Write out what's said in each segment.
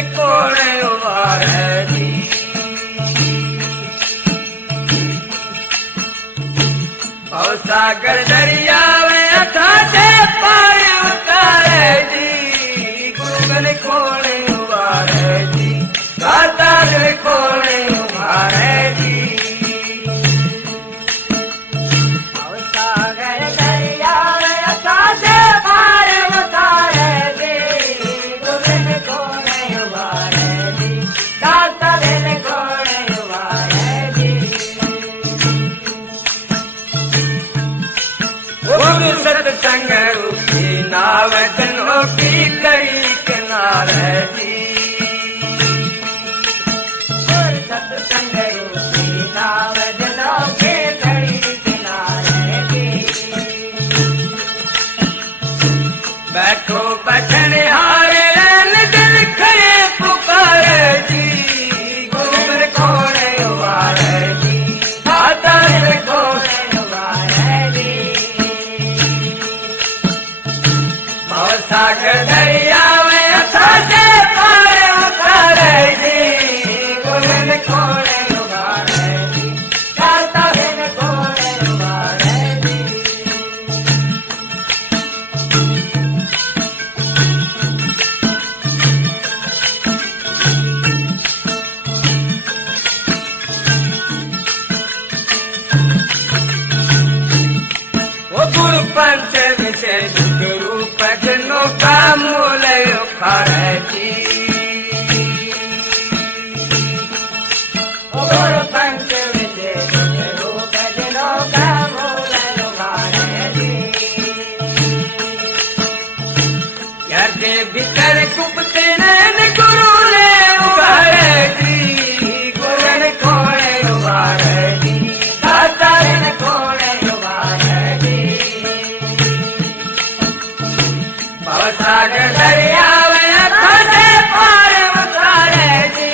कोणे उबारे जी और सागर दरिया में अथा से पार उतारे जी गुरुगन कोणे उबारे जी दातार कोणे उबारे जी और सागर दरिया में अथा से पार उतारे जी गुरुगन कोणे उबारे जी दातार कोणे उबारे जी गुरु सत्संग रूपी नाव जनों की कड़ी किनारे जी गुरु सत्संग रूपी नाव जनों की कड़ी किनारे जी बैठो बचन हारे रैन दिल खड़े पुकारे जी गुरु कोणे उबारे जी दातार कोणे उबारे जी सागर दरिया में अथा से पार उतारे जी गुरुगन कोणे उबारे जी दातार कोणे उबारे जी वो गुरु पंच विशेष रूप जनों का मूल उखाड़े जी गुरु पंच विशेष रूप जनों का मूल उखाड़े जी यज्ञ भीतर गुप्त नैन गुरु ने उबारे जी गुरुगन कोणे उबारे जी दातार कोणे उबारे जी सागर दरिया में अथा से पार उतारे जी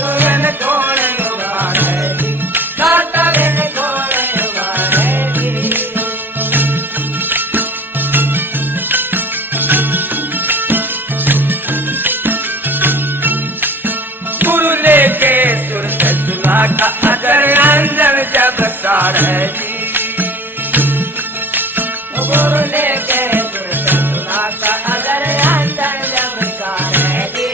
गुरुगन कोणे उबारे जी दातार कोणे उबारे जी गुरु लेके सुरत सुला का अदर अंदर जब सारे जी गुरु लेके सुरत सुला का अदर अंदर जब सारे जी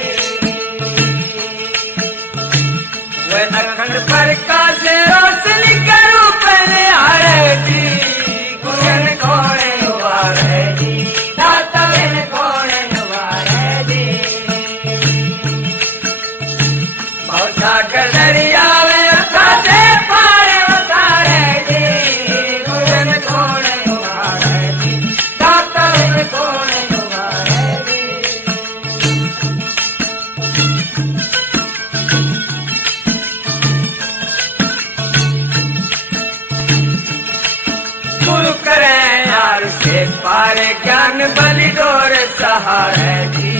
वह अखंड प्रकाश रोशनी का रूप ले आए जी गुरुगन कोणे उबारे जी दातार कोणे उबारे जी सागर दरिया में अथा से पार उतारे जी गुरुगन कोणे उबारे जी दातार कोणे उबारे जी गुरु करे यार से पार ज्ञान बलि डोर सहारे जी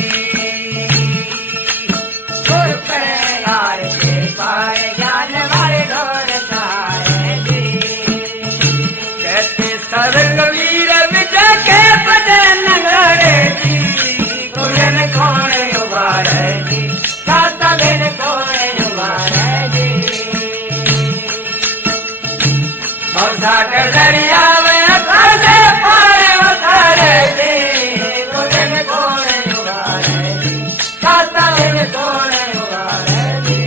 गुरु करे यार से पार ज्ञान बलि डोर सहारे जी कहते सरंग वीर विजय के बदन नगरे जी गुरुगन कोणे उबारे जी दातार कोणे उबारे जी और सागर दरिया में अथा से पार उतारे जी गुरुगन कोणे उबारे जी दातार कोणे उबारे जी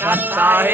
दातार